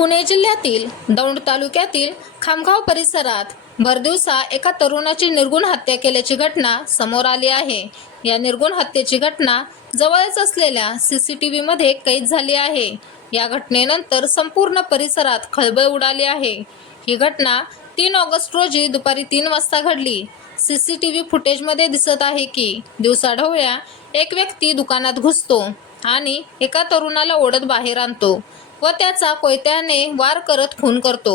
पुणे जिल्ह्यातील दौंड तालुक्यातील खामगाव परिसरात भरदिवसा एका तरुणाची निर्गुण हत्या केल्याची घटना समोर आली आहे। या निर्गुण हत्येची घटना जवळच असलेल्या सीसीटीव्ही मध्ये कैद झाली आहे। या घटनेनंतर संपूर्ण परिसरात खळबळ उडाली आहे। ही घटना 3 ऑगस्ट रोजी दुपारी 3 वाजता घडली। सीसीटीव्ही फुटेजमध्ये दिसत आहे की दिवसाढवळ्या एक व्यक्ती दुकानात घुसतो आणि एका तरुणाला ओढत बाहेर आणतो व त्याचा कोयत्याने वार करत खून करतो।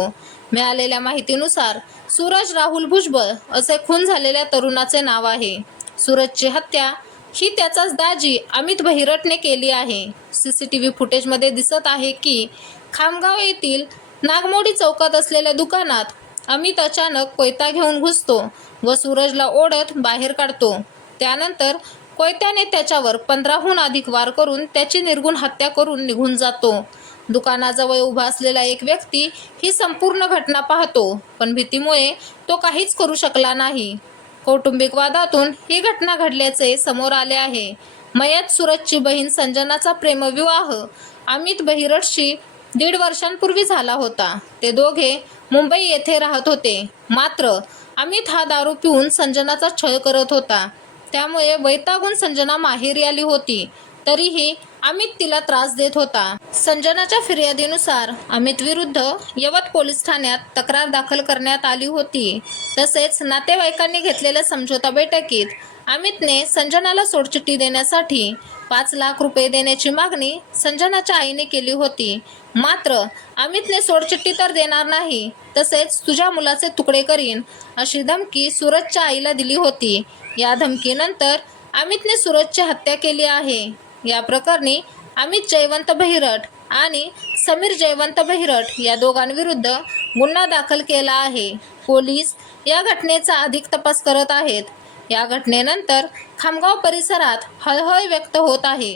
मिळालेल्या माहितीनुसार सूरज राहुल भुजबळ असे खून झालेल्या तरुणाचे नाव आहे। सूरजची हत्या ही त्याचाच दाजी अमित बहिरटने केली आहे। सीसीटीव्ही फुटेजमध्ये दिसत आहे की खामगाव येथील नागमोडी चौकात असलेल्या दुकानात अमित अचानक कोयता घेऊन घुसतो व सूरजला ओढत बाहेर काढतो। त्यानंतर कोयत्याने त्याच्यावर 15हून अधिक वार करून त्याची निर्गुण हत्या करून निघून जातो। दुकानाजवळ उभा असलेला एक व्यक्ती ही संपूर्ण घटना पाहतो, पण भीतीमुळे तो काहीच करू शकला नाही। कौटुंबिक वादातून ही घटना घडल्याचे समोर आले आहे। मयत सूरजची बहीण संजनाचा प्रेमविवाह अमित बहिरटशी 1.5 वर्षांपूर्वी झाला होता। ते दोघे मुंबई येथे राहत होते। मात्र अमित हा दारू पिऊन संजनाचा छळ करत होता। त्यामुळे वैतागून संजना माहेरी आली होती, तरीही अमित तिला त्रास देत होता। संजनाच्या फिर्यादीनुसार अमित विरुद्ध यवत पोलीस ठाण्यात तक्रार दाखल करण्यात आली होती। तसेच नातेवाईकांनी घेतलेल्या समझोता बैठकीत अमितने संजनाला सोडचिठ्ठी देण्यासाठी 5 लाख रुपये देण्याची मागणी संजनाच्या आईने केली होती। मात्र अमितने सोडचिठ्ठी तर देणार नाही, तसेच तुझ्या मुलाचे तुकडे करीन अशी धमकी सूरजच्या आईला दिली होती। या धमकीनंतर अमितने सूरजची हत्या केली आहे। या प्रकरणी अमित जयवंत बहिरट आणि समीर जयवंत बहिरट या दोघांविरुद्ध गुन्हा दाखल केला आहे। पोलीस या घटनेचा अधिक तपास करत आहेत। या घटनेनंतर खामगाव परिसरात हळहळ व्यक्त होत आहे।